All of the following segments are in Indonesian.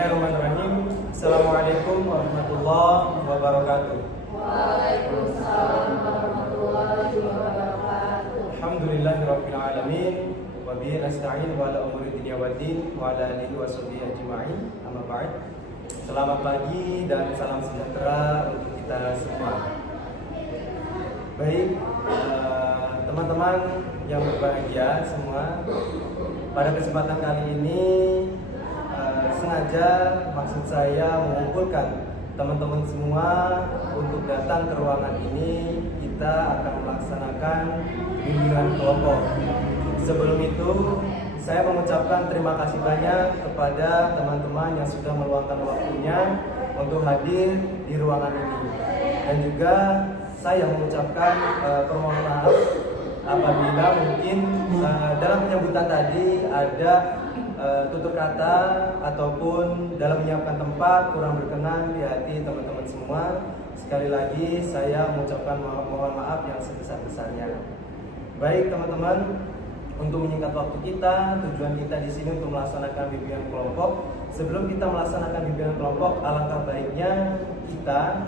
Bismillahirrahmanirrahim. Assalamualaikum warahmatullahi wabarakatuh. Waalaikumsalam warahmatullahi wabarakatuh. Alhamdulillahirabbil alamin wa bihi nasta'in wa ala umuri dunya waddin wa ala alihi washabihi ajma'in. Amma ba'd. Selamat pagi dan salam sejahtera untuk kita semua. Baik, teman-teman yang berbahagia semua, pada kesempatan kali ini sengaja maksud saya mengumpulkan teman-teman semua untuk datang ke ruangan ini. Kita akan melaksanakan bimbingan kelompok. Sebelum itu, saya mengucapkan terima kasih banyak kepada teman-teman yang sudah meluangkan waktunya untuk hadir di ruangan ini. Dan juga saya mengucapkan permohonan maaf apabila mungkin dalam penyambutan tadi ada tutur kata ataupun dalam menyiapkan tempat kurang berkenan di hati teman-teman semua. Sekali lagi saya mengucapkan mohon maaf yang sebesar-besarnya. Baik teman-teman, untuk menyingkat waktu kita, tujuan kita di sini untuk melaksanakan bimbingan kelompok. Sebelum kita melaksanakan bimbingan kelompok, alangkah baiknya kita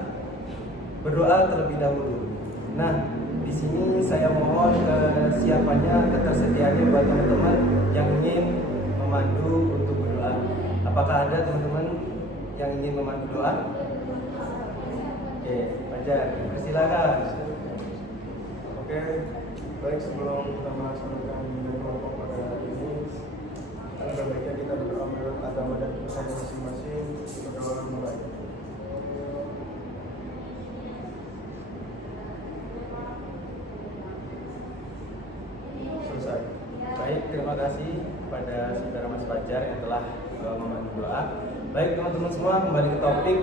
berdoa terlebih dahulu. Nah, di sini saya mohon kesiapannya, ketersediaannya buat teman-teman yang ingin memandu untuk berdoa. Apakah ada teman-teman yang ingin memandu doa? Oke, Fajar, persilakan. Oke, baik, sebelum kita melaksanakan bimbingan kelompok pada hari ini, ada baiknya kita berdoa menurut agama dan kepercayaan masing-masing. Berdoa mulai. Selesai. Baik, terima kasih pada saudara Mas Fajar yang telah memandu doa. Baik teman-teman semua, kembali ke topik.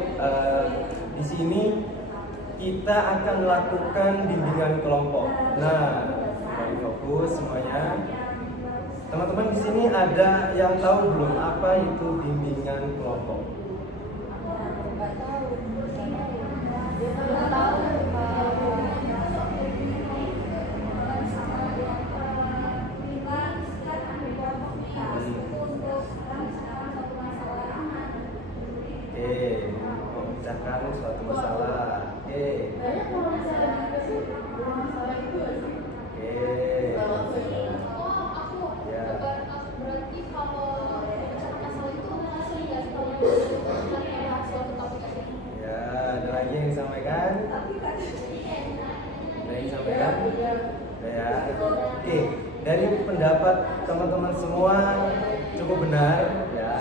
Di sini kita akan melakukan bimbingan kelompok. Nah, kembali fokus semuanya. Teman-teman di sini ada yang tahu belum apa itu bimbingan kelompok? Memecahkan suatu masalah. Oke. Ya. Ya, ada lagi yang disampaikan? Ada yang disampaikan? Ya. Oke. Dari pendapat teman-teman semua cukup benar, ya.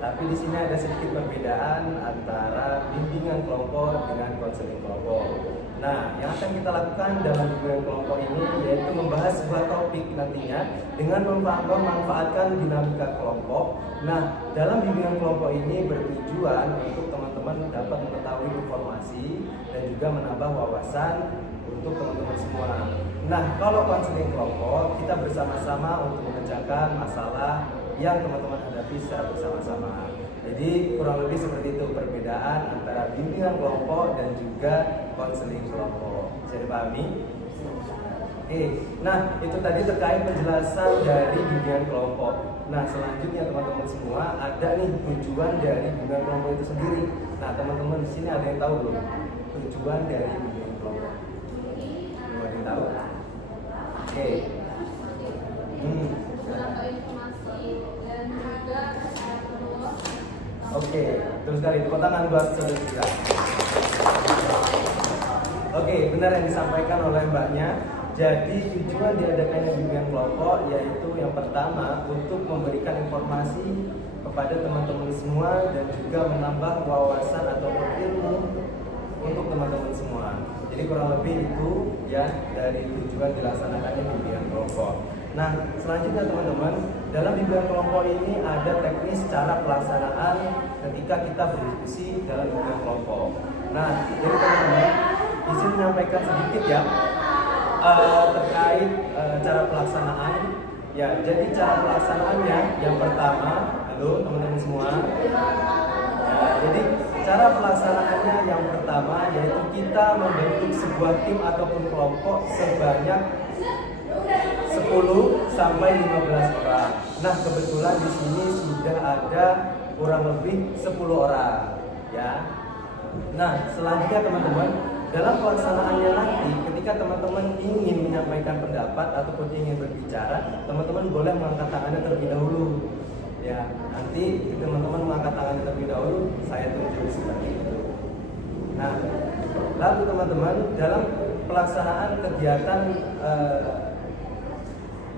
Tapi di sini ada sedikit perbedaan antara bimbingan kelompok dengan konseling kelompok. Nah, yang akan kita lakukan dalam bimbingan kelompok ini yaitu membahas sebuah topik nantinya dengan memanfaatkan dinamika kelompok. Nah, dalam bimbingan kelompok ini bertujuan untuk teman-teman dapat mengetahui informasi dan juga menambah wawasan untuk teman-teman semua. Nah, kalau konseling kelompok, kita bersama-sama untuk mengerjakan masalah yang teman-teman hadapi secara bersama-sama. Jadi kurang lebih seperti itu perbedaan antara bimbingan kelompok dan juga konseling kelompok. Bisa dipahami? Oke, nah itu tadi terkait penjelasan dari bimbingan kelompok. Nah selanjutnya teman-teman semua ada nih tujuan dari bimbingan kelompok itu sendiri. Nah teman-teman di sini ada yang tahu belum tujuan dari bimbingan kelompok? Belum ada yang tahu? Oke. Oke, terus sekali tepuk tangan buat saudara kita. Oke, benar yang disampaikan oleh mbaknya. Jadi tujuan diadakannya bimbingan kelompok yaitu yang pertama untuk memberikan informasi kepada teman-teman semua dan juga menambah wawasan atau ilmu untuk teman-teman semua. Jadi kurang lebih itu ya dari tujuan dilaksanakannya bimbingan kelompok. Nah, selanjutnya teman-teman, dalam bimbingan kelompok ini ada teknis cara pelaksanaan ketika kita berdiskusi dalam bimbingan kelompok. Nah, jadi teman-teman, izin menyampaikan sedikit ya terkait cara pelaksanaan. Ya, jadi cara pelaksanaannya yang pertama, halo teman-teman semua. Ya, jadi cara pelaksanaannya yang pertama yaitu kita membentuk sebuah tim ataupun kelompok sebanyak 10 sampai 15 orang. Nah, kebetulan di sini sudah ada kurang lebih 10 orang ya. Nah, selanjutnya teman-teman, dalam pelaksanaannya nanti ketika teman-teman ingin menyampaikan pendapat ataupun ingin berbicara, teman-teman boleh mengangkat tangannya terlebih dahulu. Ya, nanti teman-teman mengangkat tangannya terlebih dahulu, saya tunjuk seperti itu. Nah, lalu teman-teman, dalam pelaksanaan kegiatan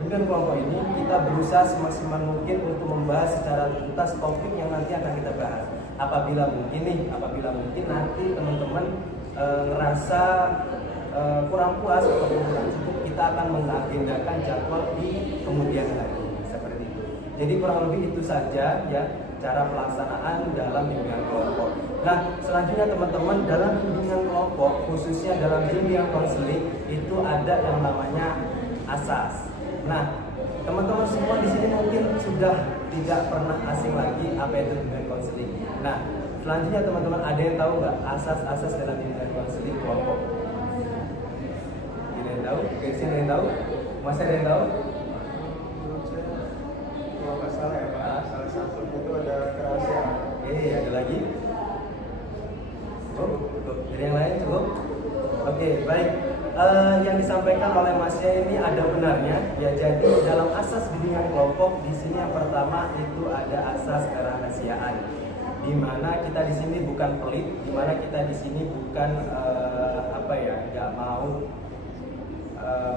dengan kelompok ini, kita berusaha semaksimal mungkin untuk membahas secara tuntas topik yang nanti akan kita bahas. Apabila mungkin nanti teman-teman ngerasa kurang puas atau kurang cukup, kita akan mengagendakan jadwal di kemudian hari seperti itu. Jadi kurang lebih itu saja ya cara pelaksanaan dalam bimbingan kelompok. Nah, selanjutnya teman-teman, dalam bimbingan kelompok khususnya dalam bimbingan konseling itu ada yang namanya asas. Nah, teman-teman semua di sini mungkin sudah tidak pernah asing lagi apa itu bimbingan konseling. Nah, selanjutnya teman-teman, ada yang tahu nggak asas-asas dalam bimbingan konseling kelompok? Ada yang tahu? Ada yang tahu? Masih ada yang tahu? Menurut saya, kalau nggak salah ya Pak, salah satu itu ada kerahasiaan. Ada lagi? Cukup? Jadi yang lain cukup? Oke, baik. Yang disampaikan oleh Masnya ini ada benarnya ya. Jadi dalam asas bimbingan kelompok di sini yang pertama itu ada asas kerahasiaan, di mana kita di sini bukan pelit, di mana kita di sini bukan nggak mau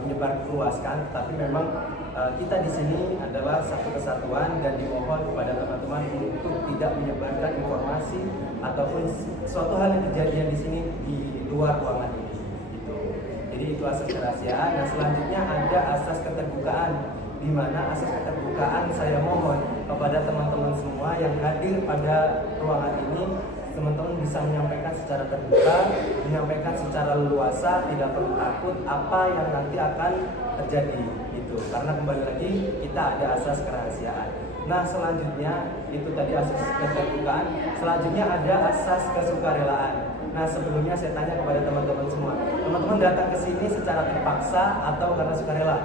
menyebarluaskan, tapi memang kita di sini adalah satu kesatuan dan dimohon kepada teman-teman untuk tidak menyebarkan informasi ataupun suatu hal yang kejadian di sini di luar ruangan ini. Jadi itu asas kerahasiaan. Nah, selanjutnya ada asas keterbukaan, di mana asas keterbukaan saya mohon kepada teman-teman semua yang hadir pada ruangan ini, teman-teman bisa menyampaikan secara terbuka, menyampaikan secara leluasa, tidak perlu takut apa yang nanti akan terjadi itu. Karena kembali lagi kita ada asas kerahasiaan. Nah, selanjutnya itu tadi asas keterbukaan. Selanjutnya ada asas kesukarelaan. Nah, sebelumnya saya tanya kepada teman-teman semua, teman-teman datang ke sini secara terpaksa atau karena sukarela?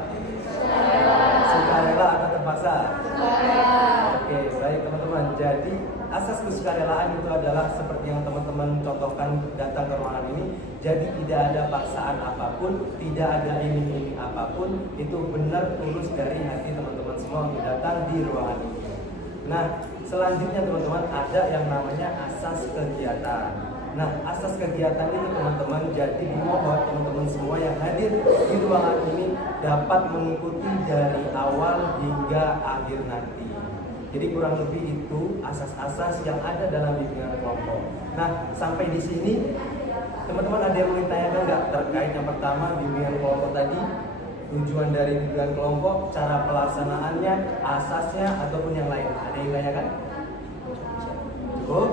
Sukarela atau terpaksa? Oke, baik teman-teman. Jadi asas kesukarelaan itu adalah seperti yang teman-teman contohkan datang ke ruangan ini. Jadi tidak ada paksaan apapun, tidak ada iming-iming apapun. Itu benar tulus dari hati teman-teman semua untuk datang di ruangan ini. Nah, selanjutnya teman-teman ada yang namanya asas kegiatan. Nah, asas kegiatan ini teman-teman, jadi dimohon teman-teman semua yang hadir di ruangan ini dapat mengikuti dari awal hingga akhir nanti. Jadi kurang lebih itu asas-asas yang ada dalam bimbingan kelompok. Nah, sampai di sini teman-teman ada yang mau ditanyakan nggak terkait yang pertama bimbingan kelompok tadi, tujuan dari bimbingan kelompok, cara pelaksanaannya, asasnya ataupun yang lain? Ada yang ditanyakan? Cukup?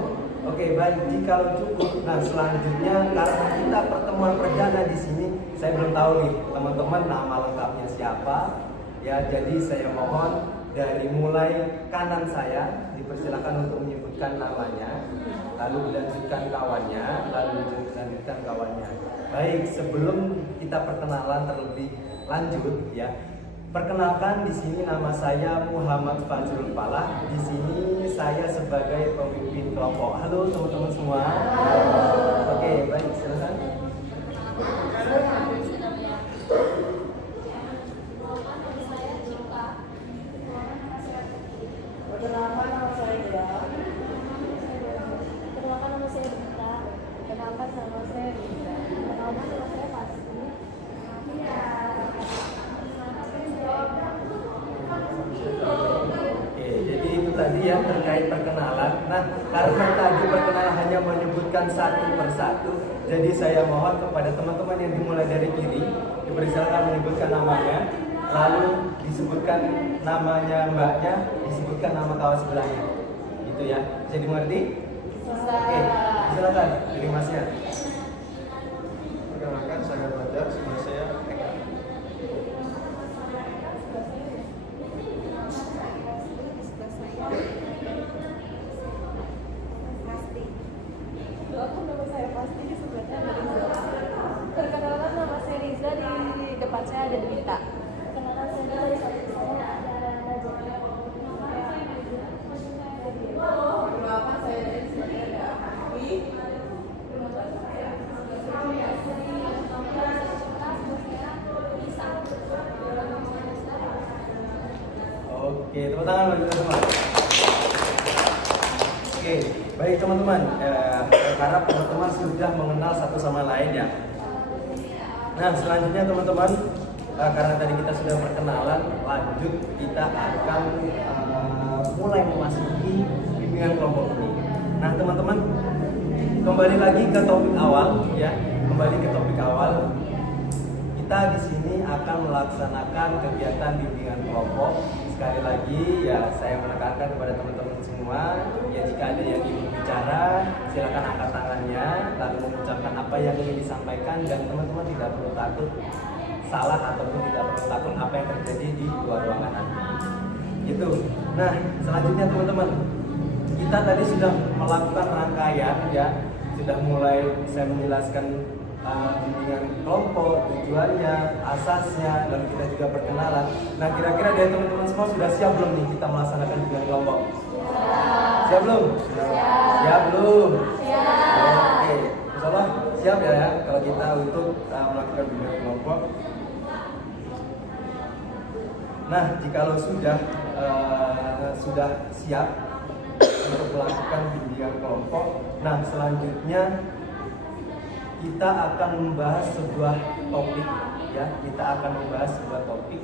Oke, baik. Jika cukup, nah selanjutnya karena kita pertemuan perdana di sini, saya belum tahu nih teman-teman nama lengkapnya siapa. Ya, jadi saya mohon dari mulai kanan saya dipersilakan untuk menyebutkan namanya, lalu dilanjutkan kawannya, lalu dilanjutkan kawannya. Baik, sebelum kita perkenalan terlebih lanjut ya. Perkenalkan, di sini nama saya Muhammad Fajrul Falah. Di sini saya sebagai pemimpin kelompok. Halo teman-teman semua. Oke, baik, silakan. Perkenalkan nama saya Dea. Perkenalkan nama saya Rita. Perkenalkan nama saya Rita. Perkenalkan nama saya Pasti. Oke, jadi itu tadi ya terkait perkenalan. Nah, karena tadi perkenalan hanya menyebutkan satu persatu, jadi saya mohon kepada teman-teman yang dimulai dari kiri dipersilakan menyebutkan namanya, lalu disebutkan namanya mbaknya, disebutkan nama kawan sebelahnya. Gitu ya. Bisa dimengerti? Oke, silakan dari Masnya. Perkenalkan, saya Fajar, sebelah saya Eka. Nama saya Pasti, di sebelahnya ada Riza. Perkenalkan nama saya Riza, di depan saya ada Dita. Perkenalkan saya di samping saya ada Najwa. Oke, tepuk tangan bagi teman-teman. Oke, baik teman-teman. Saya harap teman-teman sudah mengenal satu sama lain ya. Nah, selanjutnya teman-teman, karena tadi kita sudah perkenalan, lanjut kita akan mulai memasuki bimbingan kelompok ini. Nah, teman-teman, kembali lagi ke topik awal ya. Kembali ke topik awal. Kita di sini akan melaksanakan kegiatan bimbingan kelompok. Sekali lagi ya, saya menekankan kepada teman-teman semua, ya jika ada yang ingin bicara, silakan angkat tangannya, lalu mengucapkan apa yang ingin disampaikan, dan teman-teman tidak perlu takut salah ataupun tidak perlu takut apa yang terjadi di luar ruangan nanti. Gitu. Nah, selanjutnya teman-teman, kita tadi sudah melakukan rangkaian ya, sudah mulai saya menjelaskan bimbingan kelompok, tujuannya, asasnya, dan kita juga perkenalan. Nah, kira-kira dari teman-teman semua sudah siap belum nih kita melaksanakan bimbingan kelompok? Siap belum? Siap belum? Oke, insyaallah siap ya kalau kita untuk melakukan bimbingan kelompok. Nah, jikalau sudah siap untuk melakukan bimbingan kelompok, nah selanjutnya kita akan membahas sebuah topik ya. Kita akan membahas sebuah topik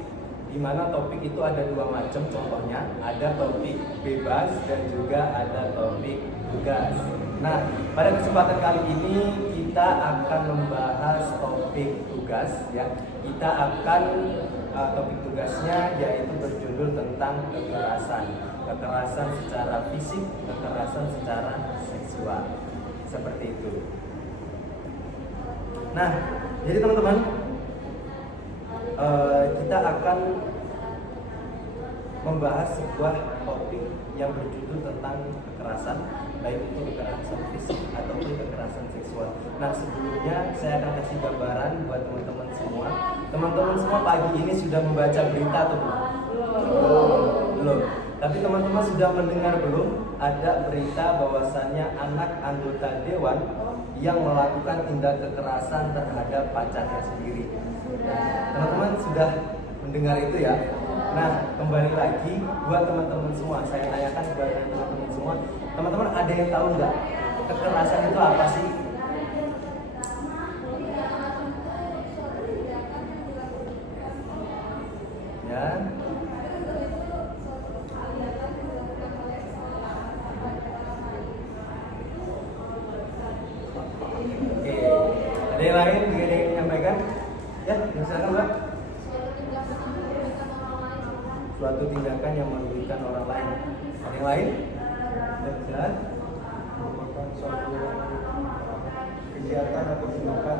di mana topik itu ada dua macam contohnya, ada topik bebas dan juga ada topik tugas. Nah, pada kesempatan kali ini kita akan membahas topik tugas ya. Kita akan topik tugasnya yaitu berjudul tentang kekerasan secara fisik, kekerasan secara seksual. Seperti itu. Nah, jadi teman-teman, kita akan membahas sebuah topik yang berjudul tentang kekerasan, baik itu kekerasan fisik ataupun kekerasan seksual. Nah, sebelumnya saya akan kasih gambaran buat teman-teman semua. Teman-teman semua pagi ini sudah membaca berita atau belum? Belum. Tapi teman-teman sudah mendengar belum? Ada berita bahwasannya anak anggota dewan yang melakukan tindak kekerasan terhadap pacarnya sendiri. Teman-teman sudah mendengar itu ya. Nah, kembali lagi buat teman-teman semua, saya tanyakan kepada teman-teman semua, teman-teman ada yang tahu nggak kekerasan itu apa sih? Ya. Ada yang lain yang ingin menyampaikan? Ya, silakan Mbak. Suatu tindakan yang merugikan orang lain. Ada yang lain? Ya, silakan. Merupakan suatu kegiatan atau tindakan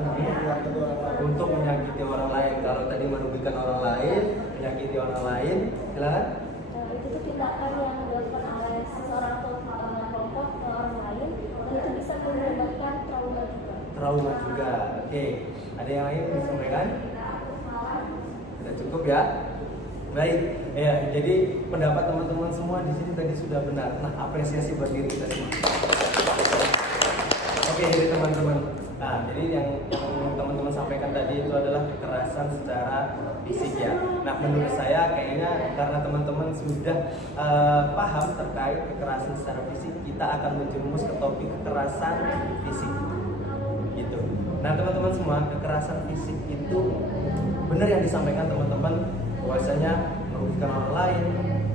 Untuk menyakiti orang lain. Kalau tadi merugikan orang lain, menyakiti orang lain, silakan. Itu tuh tindakan yang dilakukan oleh seseorang atau kelompok ke orang lain, dan itu bisa menyebabkan trauma juga. Trauma juga. Oke. Ada yang lain yang disampaikan? Sudah cukup ya? Baik. Ya, jadi pendapat teman-teman semua di sini tadi sudah benar. Nah, apresiasi buat diri kita semua. Oke, jadi teman-teman. Nah, jadi yang teman-teman sampaikan tadi itu adalah kekerasan secara fisik ya. Nah, menurut saya kayaknya karena teman-teman sudah paham terkait kekerasan secara fisik, kita akan menjerumus ke topik kekerasan fisik. Gitu. Nah, teman-teman semua, kekerasan fisik itu benar yang disampaikan teman-teman, bahwasanya merugikan orang lain,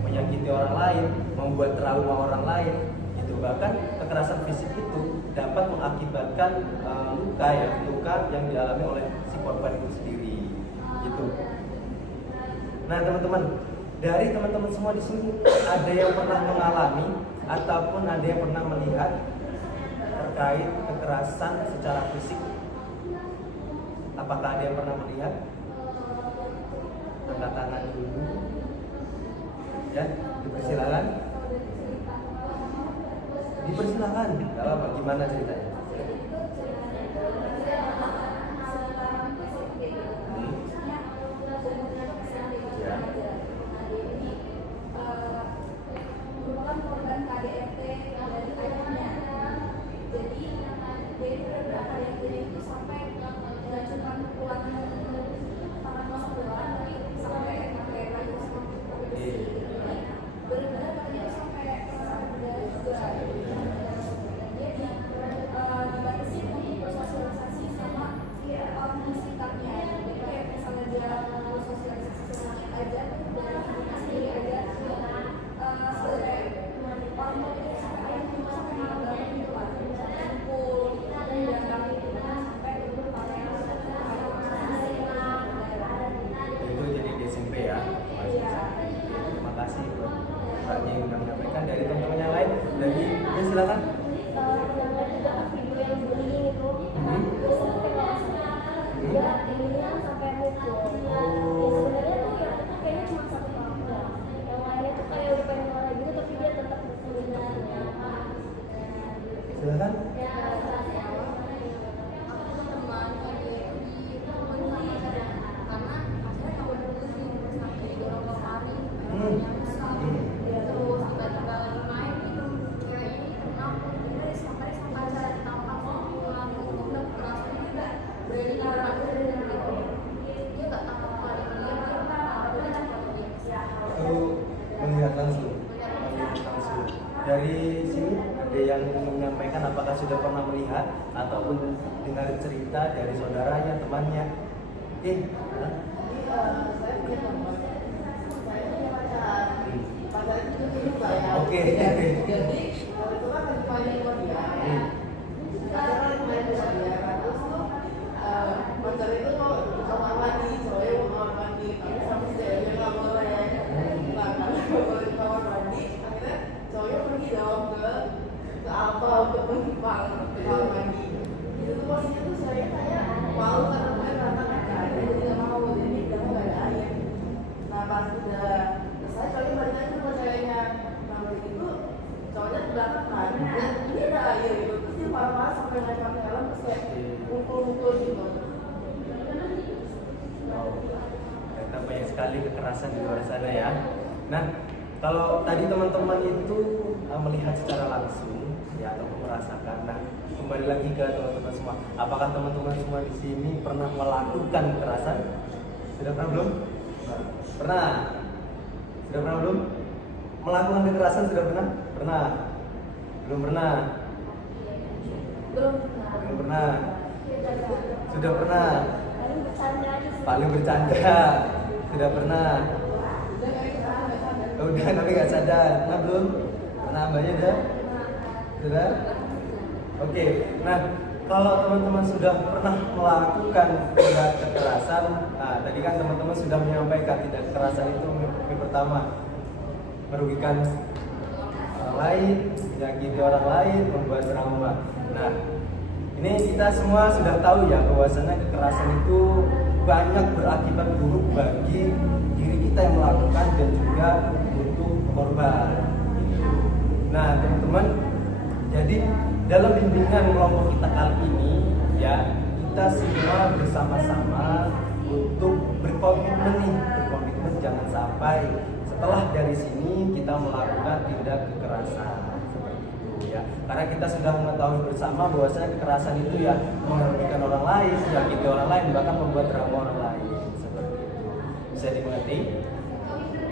menyakiti orang lain, membuat trauma orang lain. Gitu. Bahkan kekerasan fisik itu dapat mengakibatkan luka yang dialami oleh si korban itu sendiri. Gitu. Nah, teman-teman, dari teman-teman semua di sini ada yang pernah mengalami ataupun ada yang pernah melihat terkait kekerasan secara fisik? Apakah ada yang pernah melihat? Tanda tangan dulu. Ya, dipersilakan. Dipersilakan. Kalau apa? Gimana ceritanya? Ya. Merupakan korban KDRT dari ayahnya. Jadi beberapa KDRT itu sampai tidak cuma pukulan tangan masuk bola, tapi sampai pakai kayu. sampaikan, apakah sudah pernah melihat ataupun dengar cerita dari saudaranya, temannya? Oke. Hah? Saya punya teman, saya punya pacar. Pacar itu juga ya. Oke. Jadi itu kan lagi main sama dia. Pacar lagi main sama dia. Terus tuh pacar itu mau kamar mandi, cowoknya mau kamar mandi, tapi sama ceweknya nggak boleh. Nah karena nggak boleh ke kamar mandi, akhirnya cowoknya pergi dong ke apa untuk menumpang ke kamar mandi. Itu tuh posisinya tuh saya kayak mau karena gue karena ada jadi nggak mau jadi bilang nggak ada air. Nah pas udah selesai cowoknya balik lagi sama ceweknya. Nah balik itu cowoknya ke belakang kan dan ini ada air gitu terus dia parah-parah sampai naik ke dalam terus kayak mukul-mukul gitu. Ternyata banyak sekali kekerasan di luar sana ya. Nah, kalau tadi teman-teman itu melihat secara langsung ya atau merasakan, nah kembali lagi ke teman-teman semua. Apakah teman-teman semua di sini pernah melakukan kekerasan? Sudah pernah belum? Pernah. Sudah pernah belum? Melakukan kekerasan sudah pernah? Pernah. Belum pernah. Belum pernah. Sudah pernah. Paling bercanda aja sih. Paling bercanda. Sudah pernah. Udah tapi nggak sadar. Nah belum? Pernah mbaknya udah? Sudah? Oke. Nah kalau teman-teman sudah pernah melakukan tindak kekerasan, nah tadi kan teman-teman sudah menyampaikan tindak kekerasan itu yang pertama merugikan orang lain, menyakiti orang lain, membuat trauma. Nah ini kita semua sudah tahu ya bahwasanya kekerasan itu banyak berakibat buruk bagi diri kita yang melakukan dan juga untuk korban. Nah teman-teman, jadi dalam bimbingan kelompok kita kali ini ya kita semua bersama-sama untuk berkomitmen jangan sampai setelah dari sini kita melakukan tindak kekerasan seperti itu ya. Karena kita sudah mengetahui bersama bahwasanya kekerasan itu ya merugikan orang lain, menyakiti orang lain, bahkan membuat trauma orang lain seperti itu. Bisa dimengerti?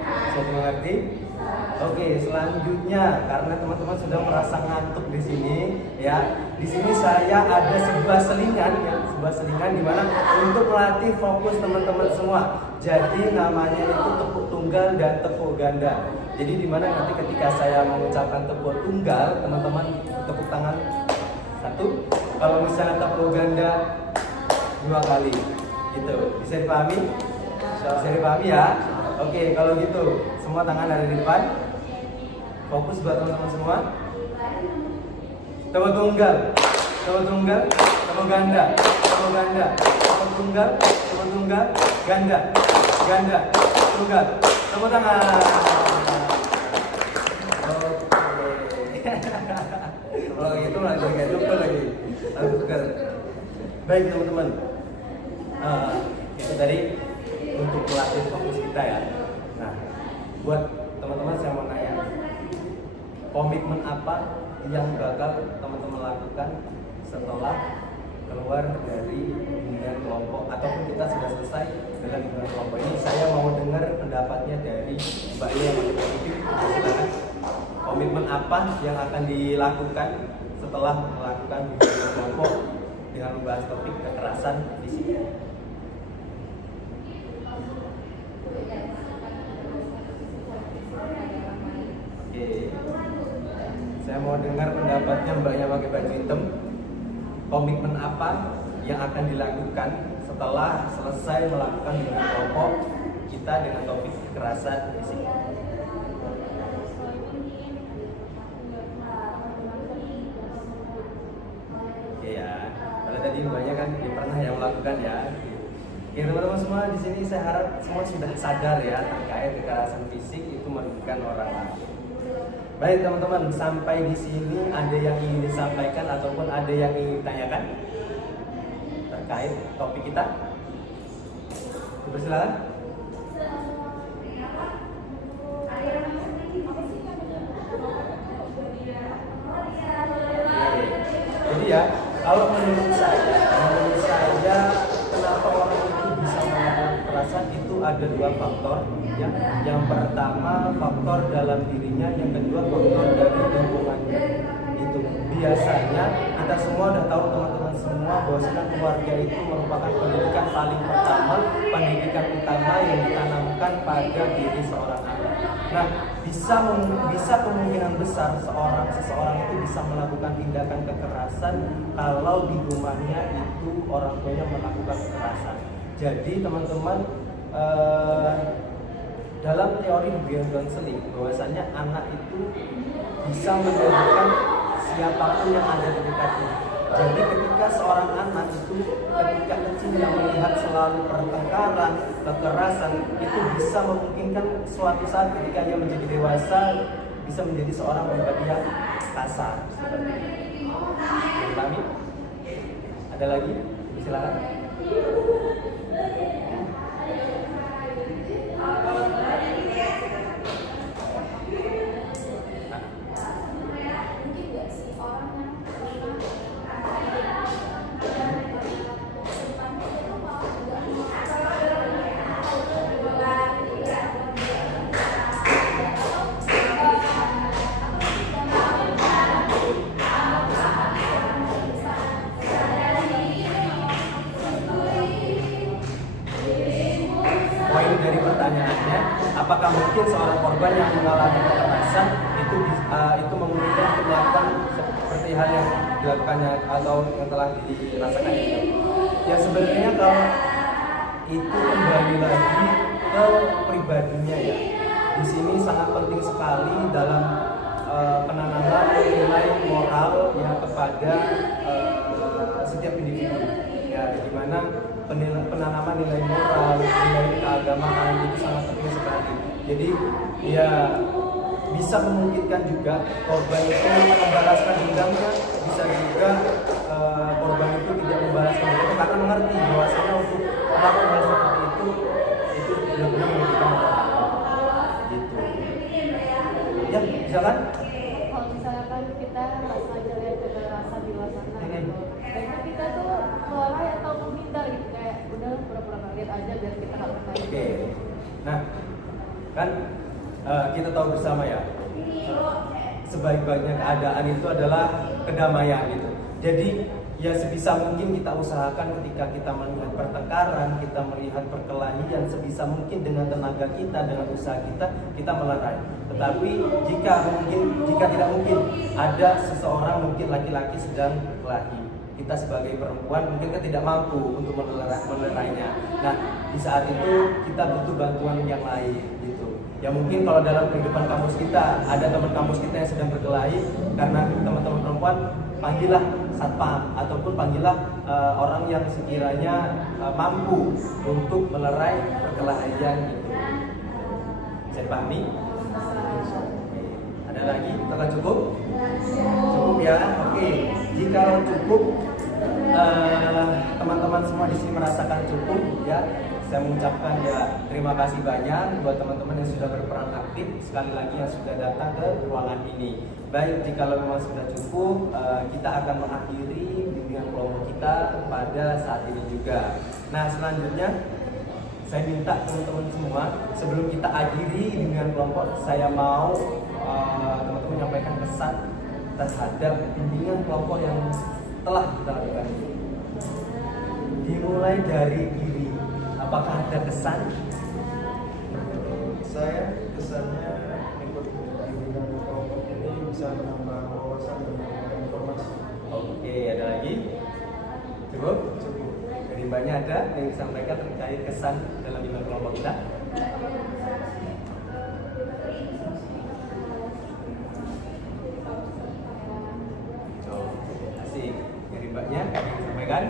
Bisa dimengerti? Oke, selanjutnya karena teman-teman sudah merasa ngantuk di sini ya. Di sini saya ada sebuah selingan ya, sebuah selingan di mana untuk melatih fokus teman-teman semua. Jadi namanya itu tepuk tunggal dan tepuk ganda. Jadi di mana nanti ketika saya mengucapkan tepuk tunggal, teman-teman tepuk tangan 1. Kalau misalnya tepuk ganda 2 kali. Gitu. Bisa dipahami? Bisa dipahami ya? Oke, kalau gitu semua tangan ada di depan. Fokus buat teman-teman semua. Tepuk tunggal, tepuk tunggal, tepuk ganda, tepuk ganda, tepuk tunggal, tepuk tunggal, ganda, ganda, tunggal, tepuk tangan. Oke. Kalau gitu lanjut kayak tukar lagi, lanjut tukar. Baik teman-teman, itu tadi untuk melatih fokus kita ya. Nah, buat teman-teman saya mau nanya, komitmen apa yang bakal teman-teman lakukan setelah keluar dari bimbingan kelompok ataupun kita sudah selesai dengan bimbingan kelompok ini? Saya mau dengar pendapatnya dari Mbak Lia yang lebih positif. Silakan. Komitmen apa yang akan dilakukan setelah melakukan bimbingan kelompok dengan membahas topik kekerasan fisik? Oke. Saya mau dengar pendapatnya mbaknya pakai baju hitam. Komitmen apa yang akan dilakukan setelah selesai melakukan bimbingan kelompok kita dengan topik kekerasan fisik? Oke ya, kalau tadi mbaknya kan pernah yang melakukan ya. Oke teman-teman semua di sini saya harap semua sudah sadar ya terkait kekerasan fisik itu merugikan orang lain. Baik teman-teman, sampai di sini ada yang ingin disampaikan ataupun ada yang ingin ditanyakan terkait topik kita? Silakan. Jadi ya, kalau menurut saya kenapa orang itu bisa melakukan kekerasan itu ada 2 faktor. Yang pertama faktor dalam dirinya, yang kedua faktor dari lingkungannya. Itu biasanya kita semua udah tahu teman-teman semua bahwasanya keluarga itu merupakan pendidikan paling pertama, pendidikan utama yang ditanamkan pada diri seorang anak. Nah, bisa kemungkinan besar seseorang itu bisa melakukan tindakan kekerasan kalau di rumahnya itu orang tuanya melakukan kekerasan. Jadi teman-teman, dalam teori hubungan konseling bahwasanya anak itu bisa menjadikan siapapun yang ada di dekatnya. Jadi ketika seorang anak itu ketika kecil yang melihat selalu pertengkaran, kekerasan, itu bisa memungkinkan suatu saat ketika dia menjadi dewasa bisa menjadi seorang pribadi yang kasar. Pahami? Ada lagi? Silakan. Mungkin nggak sih orang yang Poin dari pertanyaannya, apakah mungkin seorang korban yang mengalami kekerasan itu memungkinkan untuk melakukan seperti hal yang dilakukannya atau yang telah dirasakan itu? Ya sebenarnya kalau itu kembali lagi ke pribadinya ya. Di sini sangat penting sekali dalam penanaman nilai moral ya kepada setiap individu. Ya, di mana penanaman nilai moral, nilai keagamaan itu sangat penting sekali. Jadi ya bisa memungkinkan juga korban itu membalaskan dendamnya, bisa juga korban itu tidak membalaskan dendamnya karena mengerti bahwasanya untuk melakukan hal seperti itu benar-benar merugikan orang. Gitu. Ya, bisa kan? Kalau misalkan kita nggak sengaja lihat kekerasan di luar sana gitu, baiknya kita tuh melalui atau menghindar gitu, kayak udah pura-pura nggak lihat aja biar kita nggak kena. Oke. Nah, kan kita tahu bersama ya, sebaik-baiknya keadaan itu adalah kedamaian gitu. Jadi ya sebisa mungkin kita usahakan ketika kita melihat pertengkaran, kita melihat perkelahian, sebisa mungkin dengan tenaga kita, dengan usaha kita melerai. Tetapi jika tidak mungkin, ada seseorang mungkin laki-laki sedang berkelahi, kita sebagai perempuan mungkin kan tidak mampu untuk melerainya. Nah, di saat itu kita butuh bantuan yang lain gitu. Ya mungkin kalau dalam kehidupan kampus kita ada teman kampus kita yang sedang berkelahi, karena teman-teman perempuan, panggillah satpam ataupun panggillah orang yang sekiranya mampu untuk melerai perkelahian gitu. Bisa dipahami? Ada lagi? Apakah cukup? Cukup ya. Oke. Jika cukup, teman-teman semua di sini merasakan cukup ya. Saya mengucapkan ya terima kasih banyak buat teman-teman yang sudah berperan aktif, sekali lagi yang sudah datang ke ruangan ini. Baik, jika memang sudah cukup, kita akan mengakhiri bimbingan kelompok kita pada saat ini juga. Nah, selanjutnya saya minta teman-teman semua, sebelum kita akhiri bimbingan kelompok, saya mau teman-teman menyampaikan pesan terhadap bimbingan kelompok yang telah kita lakukan. Dimulai dari diri, apakah ada kesan? Saya kesannya ikut bimbingan kelompok ini bisa menambah wawasan dan informasi. Oke, ada lagi? Cukup? Cukup. Dari banyak ada yang disampaikan terkait kesan dalam bimbingan kelompok kita? Asik. Dari banyak yang disampaikan?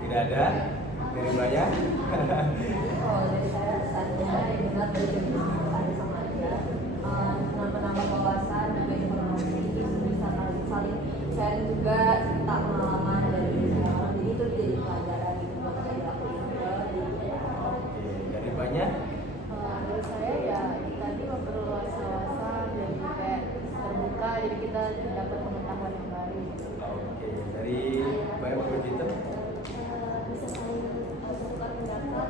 Tidak ada? Dari banyak? Kalau dari saya kesannya dengan berkegiatan sama aja, menambah wawasan juga informasi, bisa saling sharing juga cerita pengalaman dari orang, jadi itu jadi pelajaran gitu makanya dilakuin juga. Oke, dari banyak? Menurut saya ya tadi memperluas wawasan dan kayak terbuka, jadi kita dapat pengetahuan yang baru. Oke, dari banyak begitu? Bisa saling bertukar pendapat,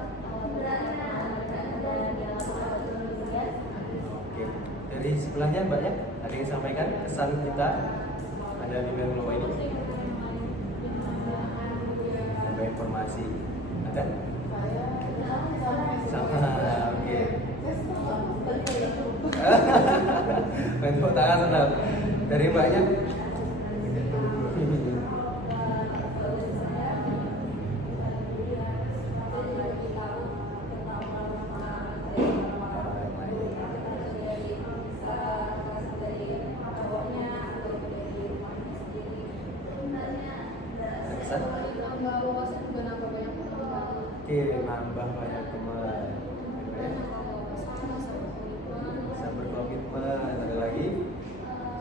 Oke, dari sebelahnya banyak ada yang sampaikan kesan kita? ada bimbingan kelompok ini? Ada informasi? Ada? Sama, oke. Main tepuk tangan senang. Dari mbaknya? Oke, nambah banyak teman. Bisa berkomitmen. Ada lagi?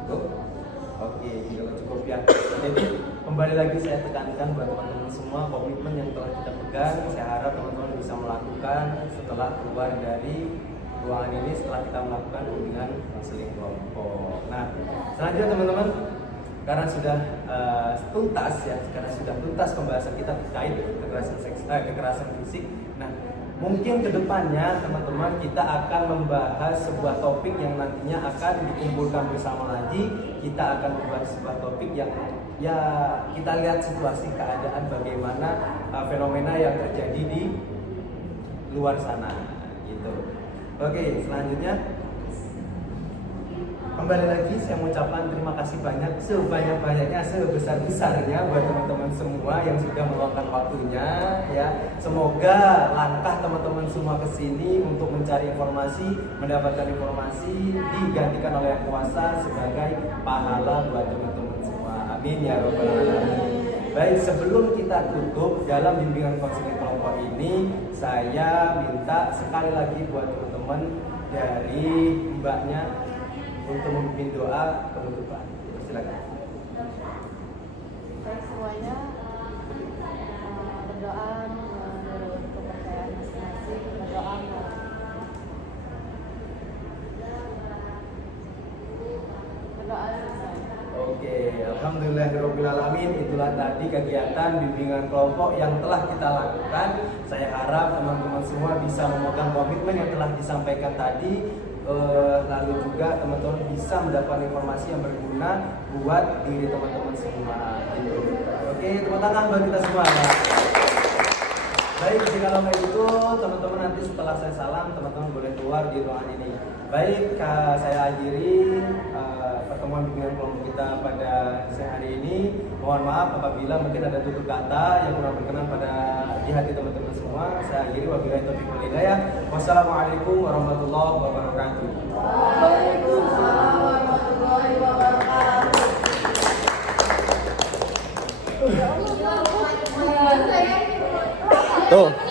Cukup? Oke, kalau cukup ya. Jadi kembali lagi saya tekankan buat teman-teman semua, komitmen yang telah kita pegang, saya harap teman-teman bisa melakukan setelah keluar dari ruangan ini, setelah kita melakukan bimbingan konseling kelompok. Nah, selanjutnya teman-teman, karena sudah tuntas ya, karena sudah tuntas pembahasan kita terkait kekerasan fisik. Nah, mungkin kedepannya teman-teman kita akan membahas sebuah topik yang nantinya akan dikumpulkan bersama lagi. Kita akan membahas sebuah topik yang ya kita lihat situasi keadaan bagaimana fenomena yang terjadi di luar sana gitu. Oke, selanjutnya kembali lagi saya mengucapkan terima kasih banyak, sebanyak-banyaknya, sebesar-besarnya buat teman-teman semua yang sudah meluangkan waktunya ya. Semoga langkah teman-teman semua ke sini untuk mencari informasi, mendapatkan informasi digantikan oleh Yang Kuasa sebagai pahala buat teman-teman semua. Amin ya rabbal alamin. Baik, sebelum kita tutup dalam bimbingan konseling kelompok ini, saya minta sekali lagi buat teman-teman dari mbaknya untuk memimpin doa penutupan. Silakan. Baik semuanya, berdoa menurut kepercayaan masing-masing, berdoa Oke, alhamdulillahirobbilalamin. Itulah tadi kegiatan bimbingan kelompok yang telah kita lakukan. Saya harap teman-teman semua bisa memegang komitmen yang telah disampaikan tadi. Lalu juga teman-teman bisa mendapat informasi yang berguna buat diri teman-teman semua gitu. Oke, tepuk tangan buat kita semua ya. Baik, jika kalau itu teman-teman nanti setelah saya salam, teman-teman boleh keluar di ruangan ini. Baik, saya akhiri pertemuan bimbingan kelompok kita pada siang hari ini. Mohon maaf apabila mungkin ada tutur kata yang kurang berkenan pada di hati teman-teman semua. Saya akhiri, wabillahi taufiq wal hidayah. Wassalamualaikum warahmatullahi wabarakatuh. Waalaikumsalam warahmatullahi wabarakatuh. Tuh.